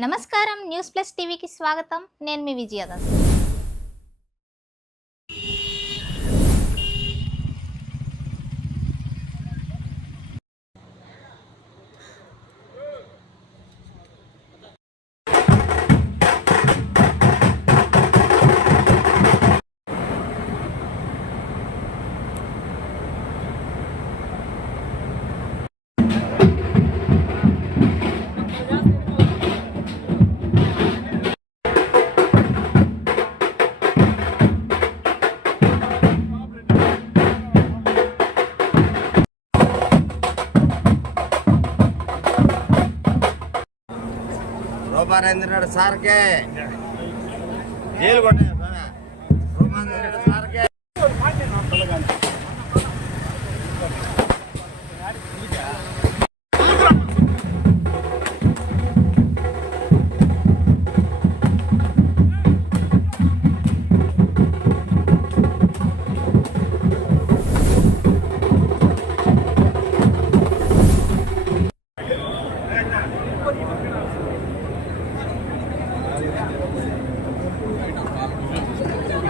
నమస్కారం. News plus టీవీకి స్వాగతం. నేను మీ విజయదాస్. రూపారేంద్రుడు సార్కే. జైలు కొట్టే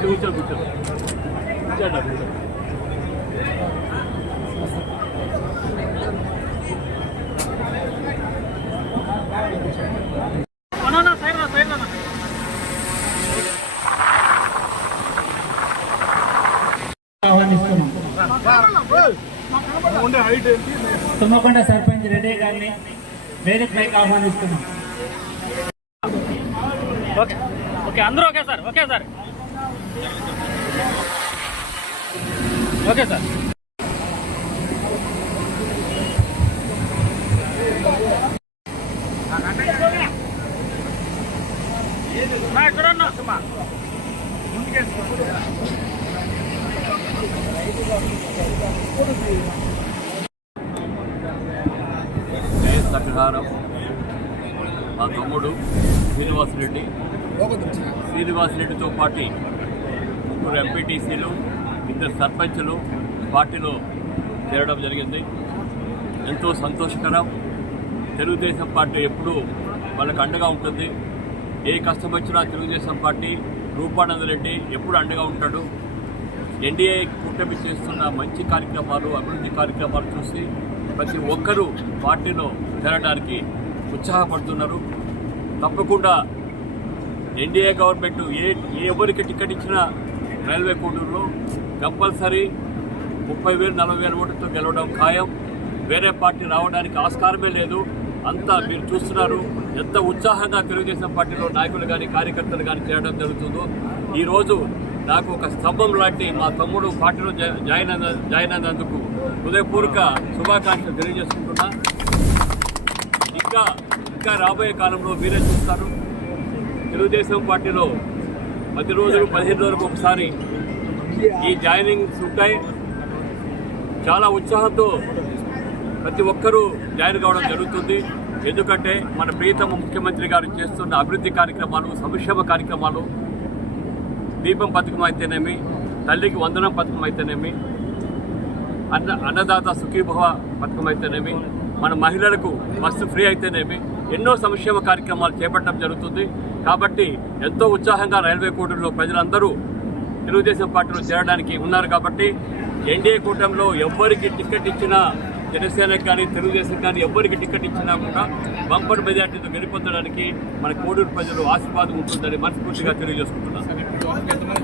రూపారేంద్రుడు సార్కే ఆహ్వానిస్తున్నాం. తుమ్మకొండ సర్పంచ్ రెడ్డి గారిని వేదికపైకి ఆహ్వానిస్తున్నాం. ఓకే ఓకే అందరూ okay sir okay sir. Okay sir. నా చూడన్నా వైఎస్ అగ్రహారం మా తమ్ముడు శ్రీనివాసరెడ్డి. శ్రీనివాసరెడ్డితో పాటు ముగ్గురు ఎంపీటీసీలు ఇద్దరు సర్పంచులు పార్టీలో చేరడం జరిగింది. ఎంతో సంతోషకరం. తెలుగుదేశం పార్టీ ఎప్పుడూ వాళ్ళకు అండగా ఉంటుంది. ఏ కష్టం వచ్చినా తెలుగుదేశం పార్టీ రూపానంద రెడ్డి ఎప్పుడు అండగా ఉంటాడు. ఎన్డీఏ కూటమి చేస్తున్న మంచి కార్యక్రమాలు అభివృద్ధి కార్యక్రమాలు చూసి ప్రతి ఒక్కరూ పార్టీలో చేరడానికి ఉత్సాహపడుతున్నారు. తప్పకుండా ఎన్డీఏ గవర్నమెంట్ ఏ ఏ ఎవరికి టికెట్ ఇచ్చినా రైల్వే కోడూరులో కంపల్సరీ ముప్పై వేలు నలభై వేల ఓటుతో గెలవడం ఖాయం. వేరే పార్టీ రావడానికి ఆస్కారమే లేదు. అంతా మీరు చూస్తున్నారు. ఎంత ఉత్సాహంగా తెలుగుదేశం పార్టీలో నాయకులు కానీ కార్యకర్తలు కానీ చేయడం జరుగుతుందో. ఈరోజు నాకు ఒక స్తంభం లాంటి మా తమ్ముడు పార్టీలో జాయిన్ అయిన జాయిన్ అయినందుకు హృదయపూర్వక శుభాకాంక్షలు తెలియజేసుకుంటున్నా. ఇంకా ఇంకా రాబోయే కాలంలో మీరే చూస్తారు. తెలుగుదేశం పార్టీలో పది రోజులు పదిహేను రోజులకు ఒకసారి ఈ జాయినింగ్స్ ఉంటాయి. చాలా ఉత్సాహంతో ప్రతి ఒక్కరూ జాయిన్ కావడం జరుగుతుంది. ఎందుకంటే మన ప్రియతమ ముఖ్యమంత్రి గారు చేస్తున్న అభివృద్ధి కార్యక్రమాలు సంక్షేమ కార్యక్రమాలు దీపం పథకం అయితేనేమి తల్లికి వందనం పథకం అయితేనేమి అన్న అన్నదాత సుఖీభవ పథకం అయితేనేమి మన మహిళలకు బస్సు ఫ్రీ అయితేనేమి ఎన్నో సంక్షేమ కార్యక్రమాలు చేపట్టడం జరుగుతుంది. కాబట్టి ఎంతో ఉత్సాహంగా రైల్వే కూటమిలో ప్రజలందరూ తెలుగుదేశం పార్టీలో చేరడానికి ఉన్నారు కాబట్టి ఎన్డీఏ కూటమిలో ఎవరికి టికెట్ ఇచ్చినా జనసేనకు కానీ తెలుగుదేశం కానీ ఎవ్వరికి టికెట్ ఇచ్చినా కూడా బంపర్ మెజార్టీతో గెలుపొందడానికి మన కోడూరు ప్రజలు ఆశీర్వాదం ఉంటుందని మనస్ఫూర్తిగా తెలియజేసుకుంటున్నాను.